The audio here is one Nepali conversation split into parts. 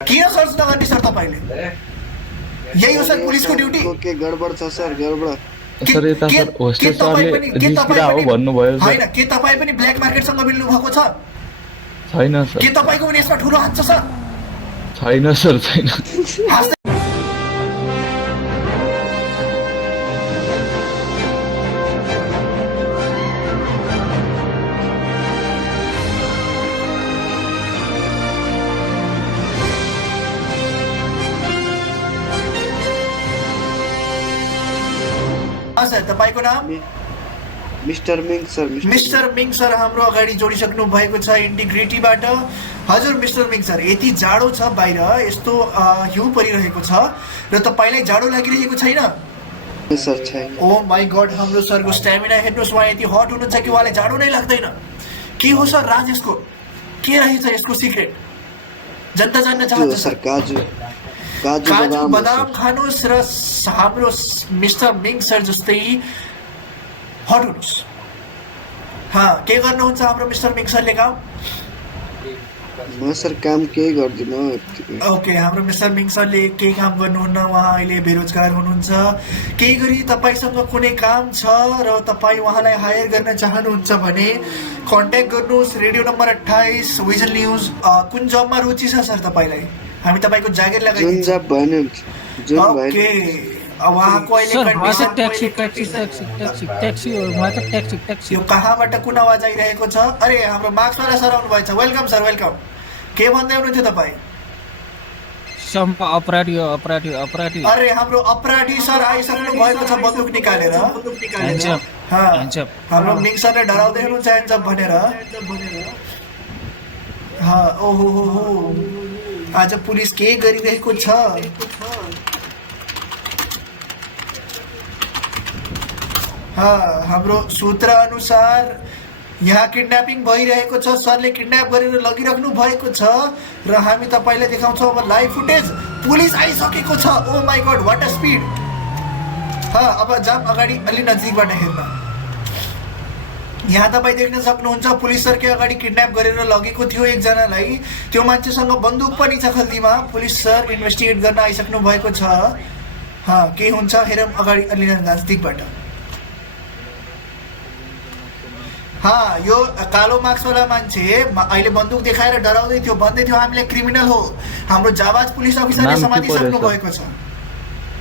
किन सर्च नगर्ने सर तपाईले? यही हो सर पुलिसको ड्युटी। के गडबड छ सर, गडबड सर यता सर होस्टेल सरले जिस्किरा हो भन्नुभयो सर। हैन, के तपाई पनि ब्ल्याक मार्केटसँग मिल्नु भएको छ? छैन सर। के तपाईको पनि यसमा ठुलो हात छ सर? छैन सर, छैन। सर तपाईको नाम? Mister मिङ sir. मिस्टर मिङ सर हाम्रो अगाडि जोडिसक्नु भएको छ इन्टिग्रिटीबाट। हजुर मिस्टर मिङ सर, यति जाडो छ बाहिर, यस्तो हिउँ परिरहेको छ र तपाईलाई जाडो लागिरहेको छैन? सर छैन। ओ माय गॉड, हाम्रो सरको स्ट्यामिना हेर्नुस्, उहाँ यति हट हुनुहुन्छ कि उहाँलाई जाडो नै लाग्दैन। के हो सर राज यसको? के रहेछ यसको सिक्रेट? जनता जान्न चाहन्छ सर। काजु बदाम खानुस् र हाम्रो मिस्टर मिङ सर जस्तै हट हुनुस्। के गर्नुहुन्छ हाम्रो मिस्टर मिङ सरले काम? म सर काम केही गर्दिन। ओके, हाम्रो मिस्टर मिङ सरले केही काम गर्नुहुन्न, उहाँ अहिले बेरोजगार हुनुहुन्छ। केही गरी तपाईसँग कुनै काम छ र तपाईँ उहाँलाई हायर गर्न चाहनुहुन्छ भने कन्ट्याक्ट गर्नुहोस्। Radio number 28 vision news. कुन जबमा रुचि छ सर तपाईलाई? हामी तपाईको जागिर लगाइदिन्छौँ। जुन जब भन्यो ओके, उहाँको अहिले कन्डिसन ट्याक्सी यो कहाँबाट कुन आवाज आइरहेको छ? अरे हाम्रो मार्क्सवाला सर आउनु भएछ। Welcome sir, welcome. के भन्दै हुनुहुन्थ्यो तपाईँ? अपराधी। अरे हाम्रो अपराधी सर आइसक्नु भएको छ बन्दुक निकालेर। हाम्रो मिङ सरले डराउँदै हुनुहुन्छ ह्यान्ड्स अप भनेर। ओहो हो, आज पुलिस के गरिरहेको छ? हाम्रो सूत्र अनुसार यहाँ किडन्यापिङ भइरहेको छ। सरले किडन्याप गरेर लगिराख्नु भएको छ र हामी तपाईलाई देखाउँछौँ अब लाइभ फुटेज। पुलिस आइसकेको छ। Oh my God, what a speed. अब जाम अगाडि अलि नजिकबाट हेर्न। यहाँ तपाईँ देख्न सक्नुहुन्छ पुलिस सरकै अगाडि किडन्याप गरेर लगेको थियो एकजनालाई। त्यो मान्छेसँग बन्दुक पनि छ खल्तीमा। पुलिस सर इन्भेस्टिगेट गर्न आइसक्नु भएको छ। के हुन्छ हेरौँ अगाडि अलि नजिकबाट। यो कालो मार्क्सवाला मान्छे अहिले बन्दुक देखाएर डराउँदै थियो, भन्दै थियो हामीलाई क्रिमिनल हो। हाम्रो जाबाज पुलिस अफिसरले समातिसक्नु भएको छ।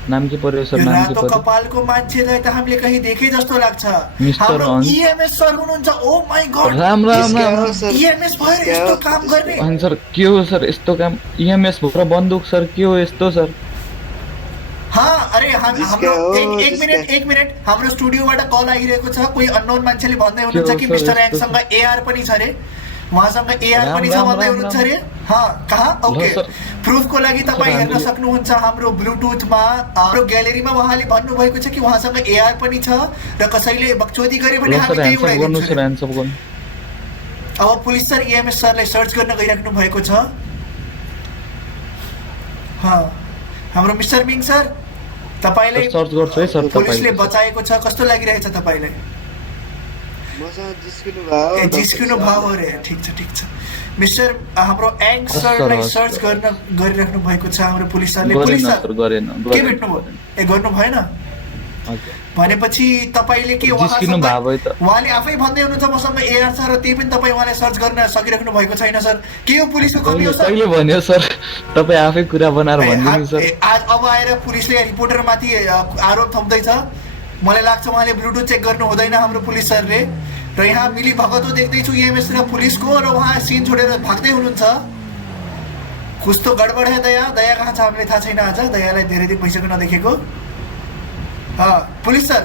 नाम के पर्यो सर? नाम के रातो पर्यो? कपालको मान्छेलाई त हामीले कहीँ देखे जस्तो लाग्छ। हाम्रो ईएमएस सर हुनुहुन्छ। Oh my God, Ram EMS भएर यस्तो काम गर्ने? सर के हो सर यस्तो काम? ईएमएस भएर बन्दुक सर के हो यस्तो सर? अरे हाम्रो एक मिनट हाम्रो स्टुडियोबाट कल आइरहेको छ। कोही अननोन मान्छेले भन्दै हुनुहुन्छ कि मिस्टर याङसँग एआर पनि छ रे, उहाँसँग एआर पनि छ भन्दै हुनुहुन्छ रे। कहाँ? ओके, प्रुफको लागि तपाईँ हेर्न सक्नुहुन्छ हाम्रो ब्लुटुथमा, हाम्रो ग्यालेरीमा उहाँले भन्नुभएको छ कि उहाँसँग एआर पनि छ र कसैले बकचोदी गरे भने हामी त्यही उडाइदिन्छौँ। अब पुलिस सर ईएमएस सरलाई सर्च गर्न गइराख्नु भएको छ। हाम्रो मिस्टर मिङ सर, तपाईलाई सर्च गर्छु है सर। पुलिसले बचाएको छ, कस्तो लागिरहेछ तपाईलाई? जिस्किनु भयो रे। ठिक छ मिस्टर, हाम्रो एङ सरलाई सर्च गरिराख्नु भएको छ हाम्रो पुलिस सरले। पुलिस सर के भेट्नुभयो? गर्नु भएन भनेपछि तपाईले के उहाँले आफै भन्दै हुनुहुन्छ मसँग एआर छ र त्यही पनि तपाईँ उहाँलाई सर्च गर्न सकिराख्नु भएको छैन सर? के हो पुलिसको कमी हो सर? कहिले भन्यो सर? तपाईँ आफै कुरा बनाएर भन्दिनु सर। आज अब आएर पुलिसले रिपोर्टरमाथि आरोप थप्दैछ। मलाई लाग्छ उहाँले ब्लुटुथ चेक गर्नु हुँदैन हाम्रो पुलिस सरले। र यहाँ मिली भगतो देख्दैछु ईएमएस र पुलिसको, र उहाँ सिन छोडेर भाग्दै हुनुहुन्छ। कस्तो गडबड है। दया कहाँ छ हामीलाई थाहा छैन। आज दयालाई धेरै दिन भइसक्यो नदेखेको। पुलिस सर,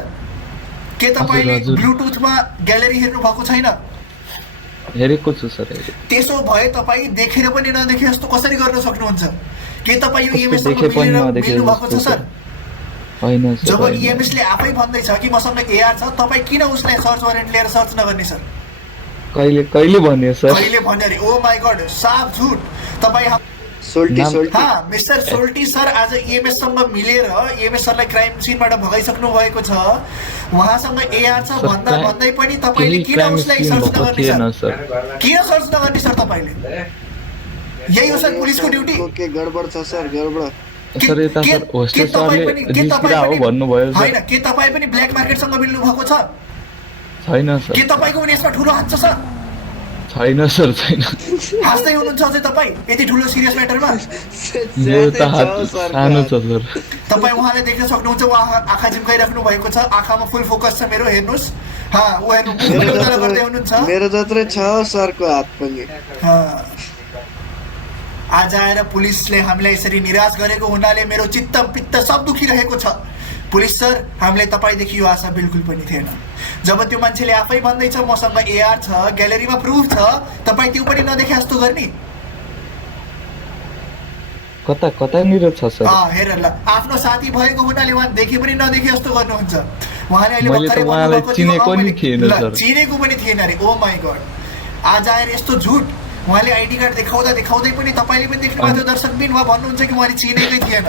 के तपाईँले ब्लुटुथमा ग्यालेरी हेर्नु भएको छैन? हेरेको छु सर। त्यसो भए तपाईँ देखेर पनि नदेखे जस्तो कसरी गर्न सक्नुहुन्छ? के तपाईँ यो ईएमएससँग मिल्नु भएको छ सर? हैन सर। जब ईएमएसले आफै भन्दैछ कि मसँग एआर छ, तपाईँ किन उसलाई सर्च वारेन्ट लिएर सर्च नगर्ने सर? कहिले भन्यो सर? कहिले भन्यो अरे? ओ माय गॉड, साफ झुट। तपाईँ मिस्टर सोल्टी सर आज ईएमएस सँग मिलेर ईएमएस सरलाई क्राइम सिनबाट भगाइसक्नु भएको छ। उहाँसँग एआर छ भन्दै पनि तपाईँले किन उसलाई सर्च नगर्ने सर? किन सर्च नगर्ने सर? तपाईँले यही हो सर पुलिसको ड्युटी। के गडबड छ सर, गडबड। सर यता सर होस्टेल सरले जिस्किरा हो भन्नुभयो सर। होइन, के तपाईँ पनि ब्ल्याक मार्केटसँग मिल्नु भएको छ? छैन सर, के तपाईँको पनि यसमा ठुलो हात छ सर? छैन सर, छैन। हाँस्दै हुनुहुन्छ अझै तपाईँ यति ठुलो सिरियस म्याटरमा? मेरो त हात सानो छ सर। तपाईँ उहाँले देख्न सक्नुहुन्छ, उहाँ आँखा झिम्काइराख्नु भएको छ, आँखामा फुल फोकस छ मेरो, हेर्नुहोस्। ऊ हेर्नु गर्दै हुनुहुन्छ। मेरो जत्रै छ सरको हात पनि। आज आएर पुलिसले हामीलाई यसरी निराश गरेको हुनाले मेरो चित्त पित्त सब दुखिरहेको छ। पुलिस सर, हामीले तपाईँदेखि यो आशा बिल्कुल पनि थिएन। जब त्यो मान्छेले आफै भन्दैछ मसँग एआर छ, ग्यालेरीमा प्रुफ छ, तपाईँ त्यो पनि नदेखे जस्तो गर्ने? कता कतानिर छ सर? हेर ल, आफ्नो साथी भएको हुनाले उहाँ देखे पनि नदेखे जस्तो गर्नुहुन्छ। उहाँले अहिले मैले त भर्खरै उहाँलाई भन्नुभएको थियो, चिनेको नि थिएन सर। चिनेको पनि थिएन अरे। ओ माई गॉड, आज आएर यस्तो झुट। उहाँले आइडी कार्ड देखाउँदै पनि तपाईँले पनि देख्नु भएको थियो दर्शकबिन, उहाँ भन्नुहुन्छ कि उहाँले चिनेकै थिएन।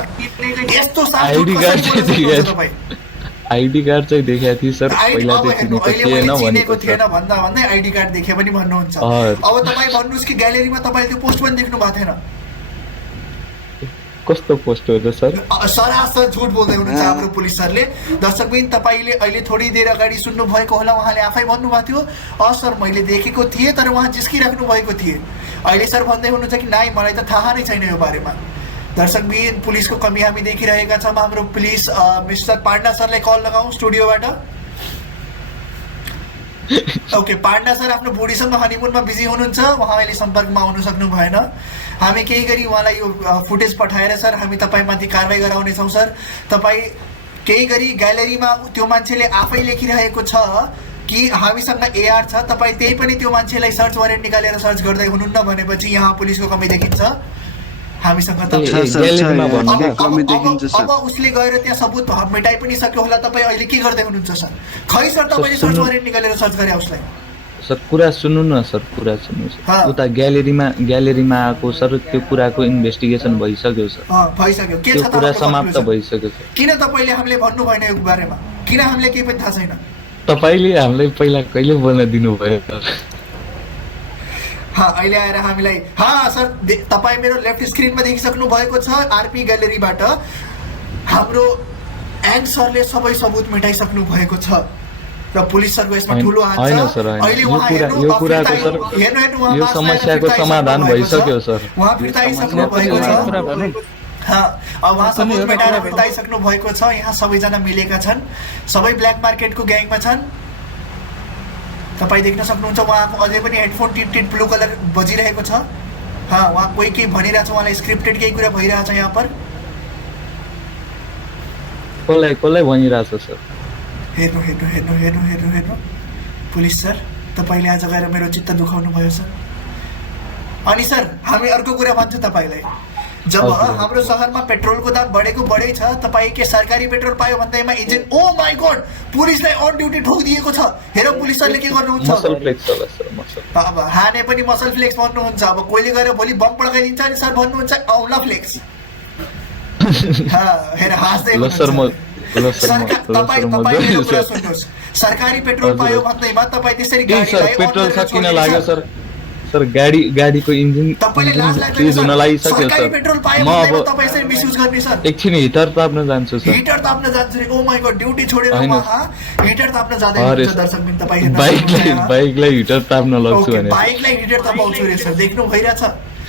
यस्तो साफ झुट कसरी बोल्न सक्नुहुन्छ तपाईँ? आइडी कार्ड चाहिँ देखाएको थिएँ सर, पहिला अब हेर्नु, देखिएको अहिले थिएन मैले चिनेको भनेको थिएन सर। भन्दै आइडी कार्ड देखे पनि भन्नुहुन्छ। हजुर। अब तपाईँ भन्नुहोस् कि ग्यालेरीमा तपाईँले त्यो पोस्ट पनि देख्नु भएको थिएन? कस्तो पोस्ट हो त सर? सरासर झुट बोल्दै हुनुहुन्छ हाम्रो पुलिस सरले। दर्शकबिन, तपाईँले अहिले थोरै देर अगाडि सुन्नु भएको होला, उहाँले आफै भन्नुभएको थियो, सर मैले देखेको थिएँ तर उहाँ जिस्किराख्नु भएको थिए। अहिले सर भन्दै हुनुहुन्छ कि नाइ, मलाई त थाहा नै छैन यो बारेमा। दर्शकबिन, पुलिसको कमी हामी देखिरहेका छौँ। हाम्रो पुलिस मिस्टर पाण्डा सरलाई कल लगाउँ स्टुडियोबाट। ओके, पाण्डा सर आफ्नो बुढीसँग हनीमुनमा बिजी हुनुहुन्छ, उहाँ अहिले सम्पर्कमा आउनु सक्नु भएन। हामी केही गरी उहाँलाई यो फुटेज पठाएर सर हामी तपाईँमाथि कारवाही गराउनेछौँ सर। तपाईँ केही गरी ग्यालेरीमा त्यो मान्छेले आफै लेखिरहेको छ कि हामीसँग एआर छ, तपाईँ त्यही पनि त्यो मान्छेलाई सर्च वारेन्ट निकालेर सर्च गर्दै हुनुहुन्न भनेपछि यहाँ पुलिसको कमी देखिन्छ। हामीसँग त अब उसले गएर त्यहाँ सबुत मेटाइ पनि सक्यो होला, तपाईँ अहिले के गर्दै हुनुहुन्छ सर? खै सर, तपाईँले सर्च वारेन्ट निकालेर सर्च गरे उसलाई? सर कुरा सुन्नु न सर, कुरा सुन्नु सर। उता ग्यालेरीमा आएको सर, त्यो कुराको इन्भेस्टिगेसन भइसक्यो सर। भइसक्यो, के छ कुरा समाप्त भइसक्यो सर। किन तपाईँले हामीले भन्नु भएन यो बारेमा? किन हामीले केही पनि थाहा छैन? तपाईँले हामीलाई पहिला कहिले बोल्न दिनुभयो सर? अहिले आएर हामीलाई सर, तपाईँ मेरो लेफ्ट स्क्रिनमा देखिसक्नु भएको छ आरपी ग्यालेरीबाट हाम्रो एङ सरले सबै सबुत मेटाइसक्नु भएको छ र पुलिस सरको यसमा ठुलो हात छ। अहिले उहाँ यो कुराको सर, यो समस्याको समाधान भइसक्यो सर। उहाँ फिर्ता आइसक्नु भएको छ। अब उहाँ सबुत मेटाएर फिर्ता आइसक्नु भएको छ। यहाँ सबैजना मिलेका छन्, सबै ब्ल्याक मार्केटको ग्याङमा छन्। तपाईँ देख्न सक्नुहुन्छ उहाँको अझै पनि हेडफोन टिट ब्लू कलर बजिरहेको छ। उहाँ कोही केही भनिरहेछ, उहाँलाई स्क्रिप्टेड केही कुरा भइरहेछ यहाँ पर। कसलाई भनिरहेछ सर? हेर्नु पुलिस सर, तपाईँले आज गएर मेरो चित्त दुखाउनु भयो सर। अनि सर, हामी अर्को कुरा भन्छौँ तपाईँलाई, जब हाम्रो शहरमा पेट्रोलको दाम बढै छ, तपाईँ के सरकारी पेट्रोल पायो भन्दैमा इन्जिन, ओ माई गॉड, पुलिसलाई अन ड्युटी ठोकिदिएको छ। हेर पुलिस सरले के गर्नुहुन्छ, अब हाने पनि मसल फ्लेक्स भन्नुहुन्छ। अब कोहीले गएर भोलि बम पड्काइदिन्छ अनि सर भन्नुहुन्छ औला फ्लेक्स। हेर हाँस्दै सरकारी पेट्रोल पायो भन्दैमा तपाईँ त्यसरी पेट्रोल किन लाग्यो सर? सर गाडीको इन्जिन फ्रिज हुन लागिसक्यो सर। म अब एकछिन हिटर ताप्न जान्छु सर। हिटर ताप्न जान्छु रे? ओ माय गॉड, ड्युटी छोडेर हिटर ताप्न जाँदै दर्शकबिन तपाईँ बाइकलाई हिटर ताप्न लग्छु भने बाइकलाई हिटर तापाउँछु रे सर, देख्नु भइरहेछ।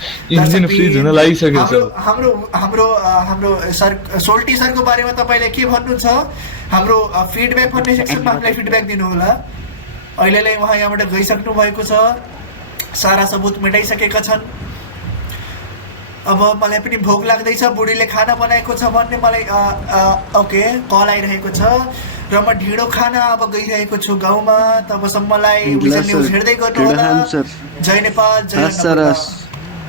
इन्जिन फ्रिज हुन लागिसक्यो सर। हाम्रो सर सोल्टी सरको बारेमा तपाईँले के भन्नुहुन्छ? हाम्रो फिडब्याक भन्ने सेक्सनमा हामीलाई फिडब्याक दिनु होला। अहिलेलाई उहाँ यहाँबाट गइसक्नु भएको छ, सारा सबुत मेटाइसकेका छन्। अब मलाई पनि भोक लाग्दैछ, बुढीले खाना बनाएको छ भन्ने मलाई ओके कल आइरहेको छ र म ढिँडो खाना अब गइरहेको छु गाउँमा। तबसम्मलाई विजन न्युज हेर्दै गर्नु होला। जय नेपाल, जय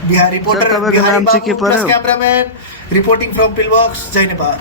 Bihar reporter, cameraman reporting from पिलबक्स। जय नेपाल।